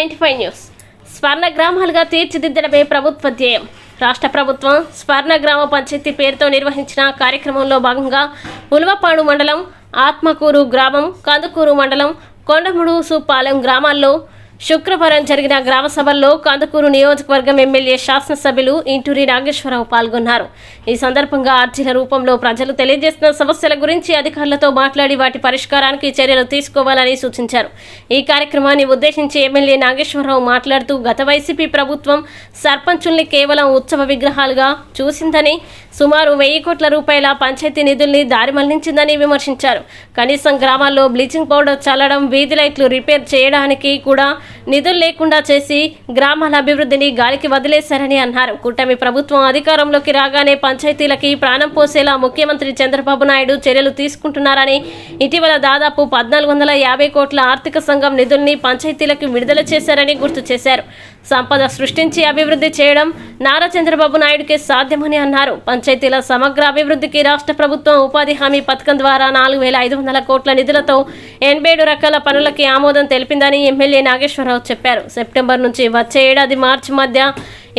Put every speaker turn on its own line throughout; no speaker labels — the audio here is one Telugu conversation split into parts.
Ninety five news. స్వర్ణ గ్రామాలుగా తీర్చిదిద్దడమే ప్రభుత్వ ధ్యేయం. రాష్ట్ర ప్రభుత్వం స్వర్ణ గ్రామ పంచాయతీ పేరుతో నిర్వహించిన కార్యక్రమంలో భాగంగా ఉలవపాడు మండలం ఆత్మకూరు గ్రామం కందుకూరు మండలం కొండముడుసుపాలెం గ్రామాల్లో శుక్రవారం జరిగిన గ్రామ సభల్లో కందుకూరు నియోజకవర్గం ఎమ్మెల్యే శాసనసభ్యులు ఇంటూరి నాగేశ్వరరావు పాల్గొన్నారు. ఈ సందర్భంగా అర్జీల రూపంలో ప్రజలు తెలియజేస్తున్న సమస్యల గురించి అధికారులతో మాట్లాడి వాటి పరిష్కారానికి చర్యలు తీసుకోవాలని సూచించారు. ఈ కార్యక్రమాన్ని ఉద్దేశించి ఎమ్మెల్యే నాగేశ్వరరావు మాట్లాడుతూ గత వైసీపీ ప్రభుత్వం సర్పంచుల్ని కేవలం ఉత్సవ విగ్రహాలుగా చూసిందని సుమారు వెయ్యి కోట్ల రూపాయల పంచాయతీ నిధుల్ని దారి మళ్ళించిందని విమర్శించారు. కనీసం గ్రామాల్లో బ్లీచింగ్ పౌడర్ చల్లడం వీధి లైట్లు రిపేర్ చేయడానికి కూడా నిధులు లేకుండా చేసి గ్రామాల అభివృద్ధిని గాలికి వదిలేశారని అన్నారు. కూటమి ప్రభుత్వం అధికారంలోకి రాగానే పంచాయతీలకి ప్రాణం పోసేలా ముఖ్యమంత్రి చంద్రబాబు నాయుడు చర్యలు తీసుకుంటున్నారని ఇటీవల దాదాపు పద్నాలుగు వందల యాభై కోట్ల ఆర్థిక సంఘం నిధుల్ని పంచాయతీలకు విడుదల చేశారని గుర్తు చేశారు. సంపద సృష్టించి అభివృద్ధి చేయడం నారా చంద్రబాబు నాయుడుకే సాధ్యమని అన్నారు. పంచాయతీల సమగ్ర అభివృద్ధికి రాష్ట్ర ప్రభుత్వం ఉపాధి హామీ పథకం ద్వారా నాలుగు వేల ఐదు వందల కోట్ల నిధులతో ఎనభై ఏడు రకాల పనులకి ఆమోదం తెలిపిందని ఎమ్మెల్యే నాగేశ్వరరావు చెప్పారు. సెప్టెంబర్ నుంచి వచ్చే ఏడాది మార్చి మధ్య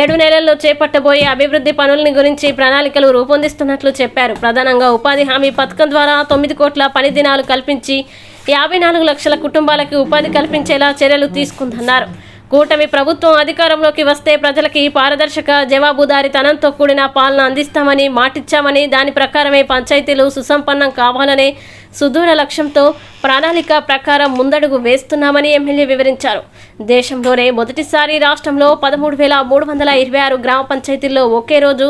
ఏడు నెలల్లో చేపట్టబోయే అభివృద్ధి పనులని గురించి ప్రణాళికలు రూపొందిస్తున్నట్లు చెప్పారు. ప్రధానంగా ఉపాధి హామీ పథకం ద్వారా తొమ్మిది కోట్ల పని దినాలు కల్పించి యాభై నాలుగు లక్షల కుటుంబాలకి ఉపాధి కల్పించేలా చర్యలు తీసుకుందన్నారు. కూటమి ప్రభుత్వం అధికారంలోకి వస్తే ప్రజలకి పారదర్శక జవాబుదారీతనంతో కూడిన పాలన అందిస్తామని మాటిచ్చామని దాని ప్రకారమే పంచాయతీలు సుసంపన్నం కావాలనే సుదూర లక్ష్యంతో ప్రణాళిక ప్రకారం ముందడుగు వేస్తున్నామని ఎమ్మెల్యే వివరించారు. దేశంలోనే మొదటిసారి రాష్ట్రంలో పదమూడు వేల మూడు వందల ఇరవై ఆరు గ్రామ పంచాయతీల్లో ఒకే రోజు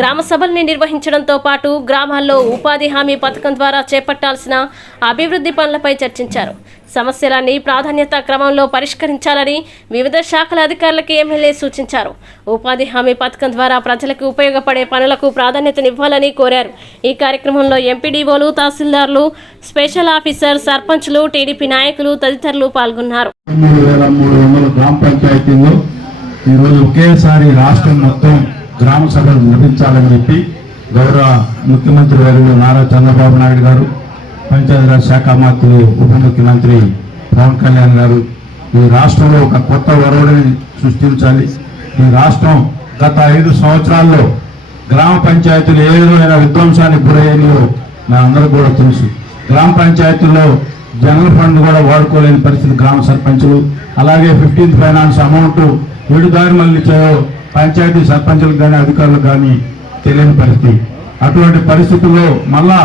గ్రామ సభల్ని నిర్వహించడంతో పాటు గ్రామాల్లో ఉపాధి హామీ పథకం ద్వారా చేపట్టాల్సిన అభివృద్ధి పనులపై చర్చించారు. సమస్యలన్నీ ప్రాధాన్యత క్రమంలో పరిష్కరించాలని వివిధ శాఖల అధికారులకు ఎమ్మెల్యే సూచించారు. ఉపాధి హామీ పథకం ద్వారా ప్రజలకు ఉపయోగపడే పనులకు ప్రాధాన్యతనివ్వాలని కోరారు. ఈ కార్యక్రమంలో ఎంపీడీఓలు తహసీల్దార్లు స్పెషల్ ఆఫీసర్ సర్పంచ్లు టీడీపీ నాయకులు తదితరులు పాల్గొన్నారు.
గ్రామ ఈరోజు ఒకేసారి రాష్ట్రం మొత్తం గ్రామ సభలు నిర్వహించాలని చెప్పి గౌరవ ముఖ్యమంత్రి గారు నారా చంద్రబాబు నాయుడు గారు పంచాయతీరాజ్ శాఖ మంత్రి ఉప ముఖ్యమంత్రి పవన్ కళ్యాణ్ గారు ఈ రాష్ట్రంలో ఒక కొత్త ఒరవడిని సృష్టించాలి. ఈ రాష్ట్రం గత ఐదు సంవత్సరాల్లో గ్రామ పంచాయతీలు ఏ విధమైన విధ్వంసానికి గురయ్యాయో నా అందరూ కూడా తెలుసు. గ్రామ పంచాయతీల్లో జనరల్ ఫండ్ కూడా వాడుకోలేని పరిస్థితి గ్రామ సర్పంచులు అలాగే ఫిఫ్టీన్త్ ఫైనాన్స్ అమౌంట్ విడుదారి మళ్ళీ ఇచ్చాయో పంచాయతీ సర్పంచులకు కానీ అధికారులకు కానీ తెలియని పరిస్థితి. అటువంటి పరిస్థితుల్లో మళ్ళా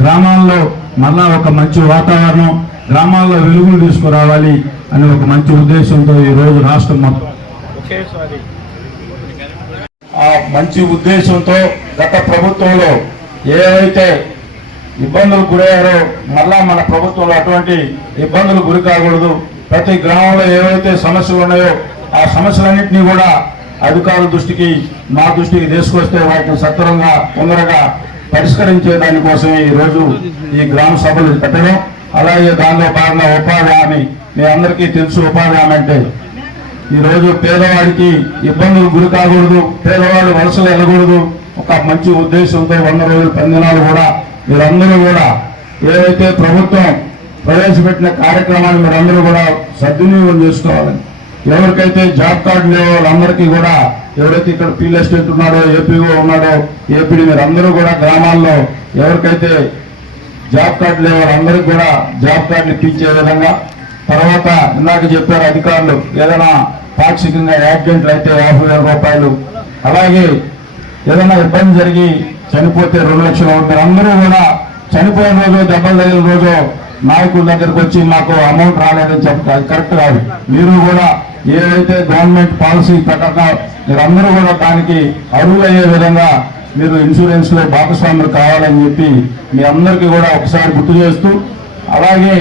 గ్రామాల్లో మళ్ళా ఒక మంచి వాతావరణం గ్రామాల్లో వెలుగులు తీసుకురావాలి అనే ఒక మంచి ఉద్దేశంతో ఈ రోజు రాష్ట్రం మొత్తం. ఒకేసారి ఆ మంచి ఉద్దేశంతో గత ప్రభుత్వంలో ఏవైతే ఇబ్బందులు గురయ్యారో మళ్ళా మన ప్రభుత్వంలో అటువంటి ఇబ్బందులు గురి కాకూడదు. ప్రతి గ్రామంలో ఏవైతే సమస్యలు ఉన్నాయో ఆ సమస్యలన్నింటినీ కూడా అధికారుల దృష్టికి మా దృష్టికి తీసుకొస్తే వాటిని సత్వరంగా తొందరగా పరిష్కరించే దానికోసమే ఈ రోజు ఈ గ్రామ సభలు పెట్టడం. అలాగే దానిలో భాగంగా ఉపాధి హామీ. మీ అందరికీ తెలుసు ఉపాధి హామీ అంటే. ఈరోజు పేదవాడికి ఇబ్బందులు గురి కాకూడదు పేదవాడు వలసలు వెళ్ళకూడదు. ఒక మంచి ఉద్దేశంతో వంద రోజుల పందినాలు కూడా మీరందరూ కూడా ఏదైతే ప్రభుత్వం ప్రవేశపెట్టిన కార్యక్రమాన్ని మీరందరూ కూడా సద్వినియోగం చేసుకోవాలని. ఎవరికైతే జాబ్ కార్డు లేవో వాళ్ళందరికీ కూడా ఎవరైతే ఇక్కడ ఫీల్డ్ ఎస్టేట్ ఉన్నాడో ఏపీఓ ఉన్నాడో ఏపీడీ మీరందరూ కూడా గ్రామాల్లో ఎవరికైతే జాబ్ కార్డు లేవో వాళ్ళందరికీ కూడా జాబ్ కార్డులు ఇప్పించే విధంగా. తర్వాత ఇందాక చెప్పారు అధికారులు ఏదైనా పాక్షికంగా యాక్సిడెంట్లు అయితే యాభై వేల రూపాయలు. అలాగే ఏదైనా ఇబ్బంది జరిగి చనిపోతే రెండు లక్షలు అవుతారు అందరూ కూడా చనిపోయిన రోజు దెబ్బలు తగిలిన రోజు నాయకుల దగ్గరకు వచ్చి మాకు అమౌంట్ రాలేదని చెప్తారు కరెక్ట్ కాదు. మీరు కూడా ఏదైతే గవర్నమెంట్ పాలసీ ప్రకారంగా మీరందరూ కూడా దానికి అర్హులయ్యే విధంగా మీరు ఇన్సూరెన్స్లో భాగస్వాములు కావాలని చెప్పి మీ అందరికీ కూడా ఒకసారి గుర్తు చేస్తూ అలాగే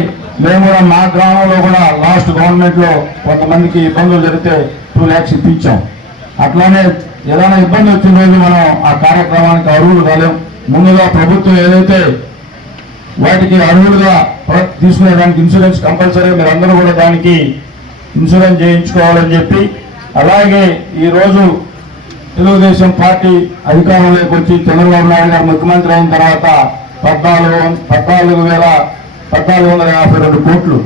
మేము కూడా మా గ్రామంలో కూడా లాస్ట్ గవర్నమెంట్లో కొంతమందికి ఇబ్బందులు జరిగితే టూ ల్యాక్స్ ఇప్పించాం. అట్లానే ఏదైనా ఇబ్బంది వచ్చిన రోజు మనం ఆ కార్యక్రమానికి అర్హులు కాలేం. ముందుగా ప్రభుత్వం ఏదైతే వాటికి అర్హులుగా తీసుకునేదానికి ఇన్సూరెన్స్ కంపల్సరీ. మీరు అందరూ కూడా దానికి ఇన్సూరెన్స్ చేయించుకోవాలని చెప్పి అలాగే ఈరోజు తెలుగుదేశం పార్టీ అధికారంలోకి వచ్చి చంద్రబాబు నాయుడు గారు ముఖ్యమంత్రి అయిన తర్వాత పద్నాలుగు పద్నాలుగు వేల పద్నాలుగు వందల యాభై రెండు కోట్లు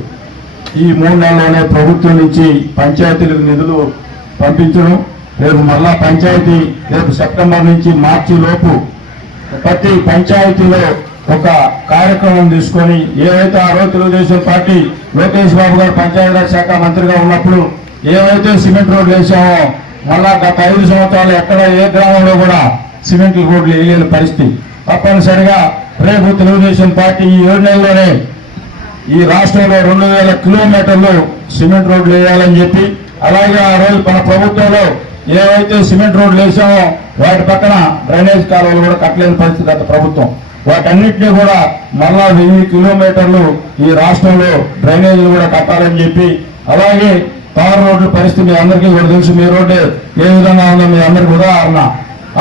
ఈ మూడు నెలల్లోనే ప్రభుత్వం నుంచి పంచాయతీలకు నిధులు పంపించడం రేపు మళ్ళా పంచాయతీ రేపు సెప్టెంబర్ నుంచి మార్చి లోపు ప్రతి పంచాయతీలో ఒక కార్యక్రమం తీసుకొని ఏవైతే ఆ రోజు తెలుగుదేశం పార్టీ లోకేష్ బాబు గారు పంచాయతీరాజ్ శాఖ మంత్రిగా ఉన్నప్పుడు ఏవైతే సిమెంట్ రోడ్లు వేసామో మళ్ళా గత ఐదు సంవత్సరాలు ఎక్కడ ఏ గ్రామంలో కూడా సిమెంట్ రోడ్లు వేయలేని పరిస్థితి. తప్పనిసరిగా రేపు తెలుగుదేశం పార్టీ ఈ ఏడు నెలలోనే ఈ రాష్ట్రంలో రెండు వేల కిలోమీటర్లు సిమెంట్ రోడ్లు వేయాలని చెప్పి అలాగే ఆ రోజు మన ప్రభుత్వంలో ఏవైతే సిమెంట్ రోడ్లు వేసామో వాటి పక్కన డ్రైనేజ్ కాలువలు కూడా కట్టలేని పరిస్థితి గత ప్రభుత్వం. వాటన్నిటిని కూడా మళ్ళా వెయ్యి కిలోమీటర్లు ఈ రాష్ట్రంలో డ్రైనేజీలు కూడా కట్టాలని చెప్పి అలాగే తార్ రోడ్ల పరిస్థితి మీ అందరికీ కూడా తెలుసు మీ రోడ్డు ఏ విధంగా ఉందో మీ అందరికి ఉదాహరణ.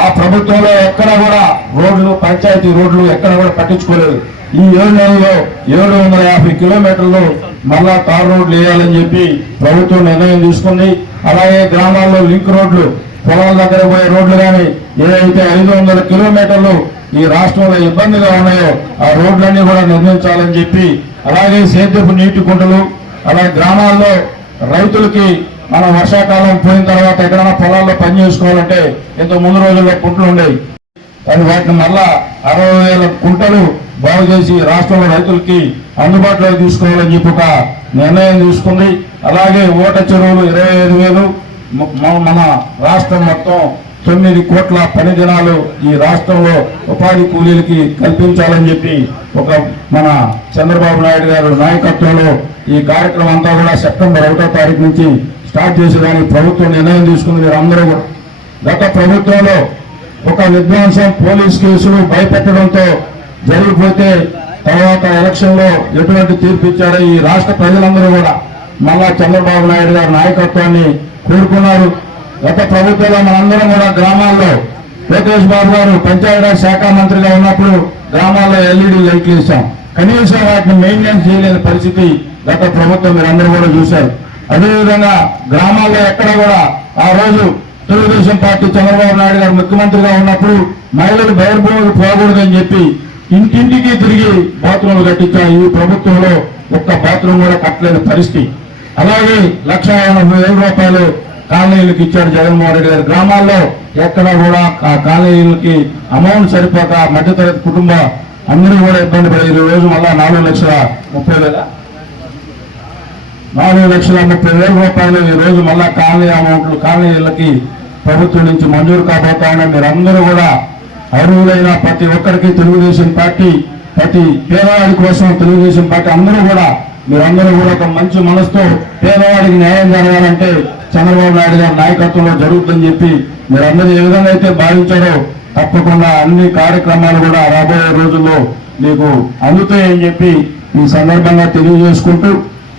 ఆ ప్రభుత్వంలో ఎక్కడ కూడా రోడ్లు పంచాయతీ రోడ్లు ఎక్కడ కూడా పట్టించుకోలేదు. ఈ ఏడు నెలల్లో ఏడు వందల యాభై కిలోమీటర్లు మళ్ళా తార్ రోడ్లు వేయాలని చెప్పి ప్రభుత్వం నిర్ణయం తీసుకుంది. అలాగే గ్రామాల్లో లింక్ రోడ్లు పొలాల దగ్గర పోయే రోడ్లు కానీ ఏదైతే ఐదు వందల కిలోమీటర్లు ఈ రాష్ట్రంలో ఇబ్బందిగా ఉన్నాయో ఆ రోడ్లన్నీ కూడా నిర్మించాలని చెప్పి అలాగే సేద్యపు నీటి కుంటలు అలాగే గ్రామాల్లో రైతులకి మనం వర్షాకాలం పోయిన తర్వాత ఎక్కడైనా పొలాల్లో పని చేసుకోవాలంటే ఇంత ముందు రోజుల్లో కుంటలు ఉండేవి. కానీ వాటిని మళ్ళా అరవై వేల కుంటలు బాగు చేసి రాష్ట్రంలో రైతులకి అందుబాటులో తీసుకోవాలని చెప్పి ఒక నిర్ణయం తీసుకుంది. అలాగే ఓట చెరువులు ఇరవై ఐదు వేలు మన రాష్ట్రం మొత్తం తొమ్మిది కోట్ల పని దినాలు ఈ రాష్ట్రంలో ఉపాధి కూలీలకి కల్పించాలని చెప్పి ఒక మన చంద్రబాబు నాయుడు గారు నాయకత్వంలో ఈ కార్యక్రమం అంతా కూడా సెప్టెంబర్ ఒకటో తారీఖు నుంచి స్టార్ట్ చేసేదానికి ప్రభుత్వం నిర్ణయం తీసుకుంది మీరు అందరూ కూడా. గత ప్రభుత్వంలో ఒక విధ్వంసం పోలీస్ కేసులు భయపెట్టడంతో జరిగిపోతే తర్వాత ఎలక్షన్లో ఎటువంటి తీర్పు ఇచ్చాడో ఈ రాష్ట్ర ప్రజలందరూ కూడా. మళ్ళా చంద్రబాబు నాయుడు గారి నాయకత్వాన్ని కోరుకున్నారు. గత ప్రభుత్వంలో మనందరం కూడా గ్రామాల్లో లోకేష్ బాబు గారు పంచాయతీరాజ్ శాఖ మంత్రిగా ఉన్నప్పుడు గ్రామాల్లో ఎల్ఈడి లైట్లు ఇస్తాం కనీసం వాటిని మెయింటైన్ చేయలేని పరిస్థితి గత ప్రభుత్వం మీరందరూ కూడా చూశారు. అదేవిధంగా గ్రామాల్లో ఎక్కడ కూడా ఆ రోజు తెలుగుదేశం పార్టీ చంద్రబాబు నాయుడు గారు ముఖ్యమంత్రిగా ఉన్నప్పుడు మహిళలు బహిర్భూములు పోకూడదని చెప్పి ఇంటింటికి తిరిగి బాత్రూములు కట్టించారు. ఈ ప్రభుత్వంలో ఒక్క బాత్రూమ్ కూడా కట్టలేని పరిస్థితి. అలాగే లక్ష వేల రూపాయలు కాలనీలకు ఇచ్చాడు జగన్మోహన్ రెడ్డి గారు. గ్రామాల్లో ఎక్కడ కూడా ఆ కాలనీలకి అమౌంట్ సరిపోక మధ్యతరగతి కుటుంబ అందరూ కూడా ఇబ్బంది పడే ఈ రోజు మళ్ళా నాలుగు లక్షల ముప్పై వేల. నాలుగు లక్షల ముప్పై వేల రూపాయలు ఈ రోజు మళ్ళా కాలనీ అమౌంట్లు కాలనీలకి ప్రభుత్వం నుంచి మంజూరు కాబోతా ఉన్నాయి మీరందరూ కూడా అర్హులైన ప్రతి ఒక్కరికి తెలుగుదేశం పార్టీ ప్రతి పేదవాడి కోసం తెలుగుదేశం పార్టీ అందరూ కూడా మీరందరూ కూడా ఒక మంచి మనసుతో పేదవాడికి న్యాయం జరగాలంటే చంద్రబాబు నాయుడు గారి నాయకత్వంలో జరుగుతుందని చెప్పి మీరందరూ ఏ విధంగా అయితే భావించారో తప్పకుండా అన్ని కార్యక్రమాలు కూడా రాబోయే రోజుల్లో మీకు అందుతాయని చెప్పి ఈ సందర్భంగా తెలియజేసుకుంటూ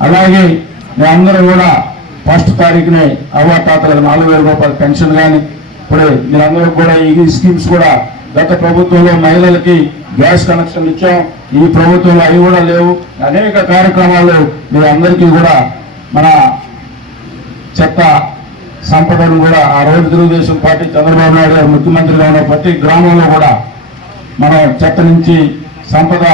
అలాగే మీ అందరూ కూడా ఫస్ట్ తారీఖునే అవ్వాతాతలకు నాలుగు వేల రూపాయల పెన్షన్ కానీ ఇప్పుడే మీరందరూ కూడా ఈ స్కీమ్స్ కూడా గత ప్రభుత్వంలో మహిళలకి గ్యాస్ కనెక్షన్ ఇచ్చాం. ఈ ప్రభుత్వంలో అవి కూడా లేవు. అనేక కార్యక్రమాలు మీ అందరికీ కూడా మన చెత్త సంపదను కూడా ఆ రోజు తెలుగుదేశం పార్టీ చంద్రబాబు నాయుడు గారు ముఖ్యమంత్రిగా ఉన్న ప్రతి గ్రామంలో కూడా మనం చెత్త నుంచి సంపద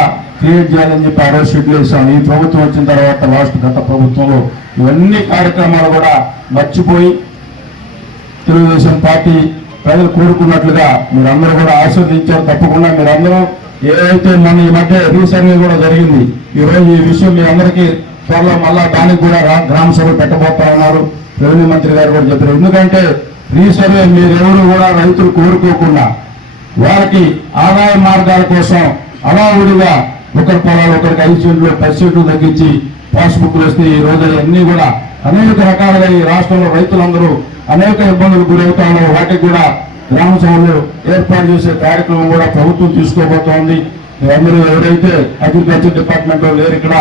క్రియేట్ చేయాలని చెప్పి ఆ రోజు షెడ్యూల్ వేసాం. ఈ ప్రభుత్వం వచ్చిన తర్వాత లాస్ట్ గత ప్రభుత్వంలో ఇవన్నీ కార్యక్రమాలు కూడా మర్చిపోయి తెలుగుదేశం పార్టీ ప్రజలు కోరుకున్నట్లుగా మీరందరూ కూడా ఆస్వాదించారు తప్పకుండా మీరందరూ ఏదైతే మన ఈ మధ్య రీసర్వే కూడా జరిగింది ఈ రోజు ఈ విషయం మీ అందరికీ త్వరలో మళ్ళా దానికి కూడా గ్రామ సభలు పెట్టబోతా ఉన్నారు. రెవెన్యూ మంత్రి గారు కూడా చెప్పారు. ఎందుకంటే రీసర్వే మీరెవరు కూడా రైతులు కోరుకోకుండా వారికి ఆదాయ మార్గాల కోసం అడావుడిగా ఒకరి పొలాలు ఒకరికి ఐదు సెంట్లు పది సెంట్లు తగ్గించి పాస్బుక్లు వస్తే ఈ రోజు అన్నీ కూడా అనేక రకాలుగా ఈ రాష్ట్రంలో రైతులందరూ అనేక ఇబ్బందులు గురవుతా ఉన్నారు వాటికి కూడా గ్రామ సభలు ఏర్పాటు చేసే కార్యక్రమం కూడా ప్రభుత్వం తీసుకోబోతోంది. మీరందరూ ఎవరైతే అగ్రికల్చర్ డిపార్ట్మెంట్లో లేరు ఇక్కడ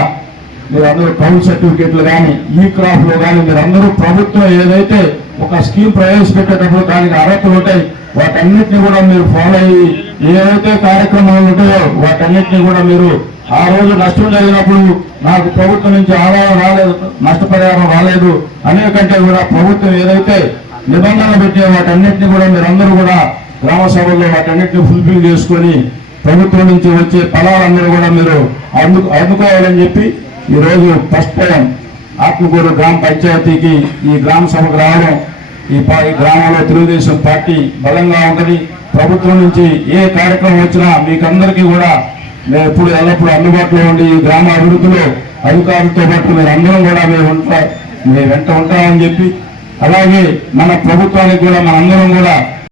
మీరందరూ కౌన్ సర్టిఫికేట్లు కానీ ఈ క్రాఫ్లో కానీ మీరందరూ ప్రభుత్వం ఏదైతే ఒక స్కీమ్ ప్రవేశపెట్టేటప్పుడు దానికి అర్హతలు ఉంటాయి వాటన్నిటిని కూడా మీరు ఫాలో అయ్యి ఏవైతే కార్యక్రమాలు ఉంటాయో వాటన్నిటిని కూడా మీరు ఆ రోజు నష్టం జరిగినప్పుడు నాకు ప్రభుత్వం నుంచి ఆదాయం రాలేదు నష్టపరిహారం రాలేదు అనేకంటే కూడా ప్రభుత్వం ఏదైతే నిబంధన పెట్టే వాటన్నిటిని కూడా మీరందరూ కూడా గ్రామ సభల్లో వాటన్నిటిని ఫుల్ఫిల్ చేసుకొని ప్రభుత్వం నుంచి వచ్చే ఫలాలందరూ కూడా మీరు అందు అందుకోవాలని చెప్పి ఈ రోజు ఫస్ట్ టైం ఆత్మకూరు గ్రామ పంచాయతీకి ఈ గ్రామ సభకు రావడం ఈ ఈ గ్రామంలో తెలుగుదేశం పార్టీ బలంగా ఉందని ప్రభుత్వం నుంచి ఏ కార్యక్రమం వచ్చినా మీకందరికీ కూడా మేము ఎప్పుడు ఎల్లప్పుడూ అందుబాటులో ఉండి ఈ గ్రామ అభివృద్ధిలో అధికారులతో పాటు మీరు అందరం కూడా మేము ఉంటా మేము వెంట ఉంటామని చెప్పి అలాగే మన ప్రభుత్వానికి కూడా మనందరం కూడా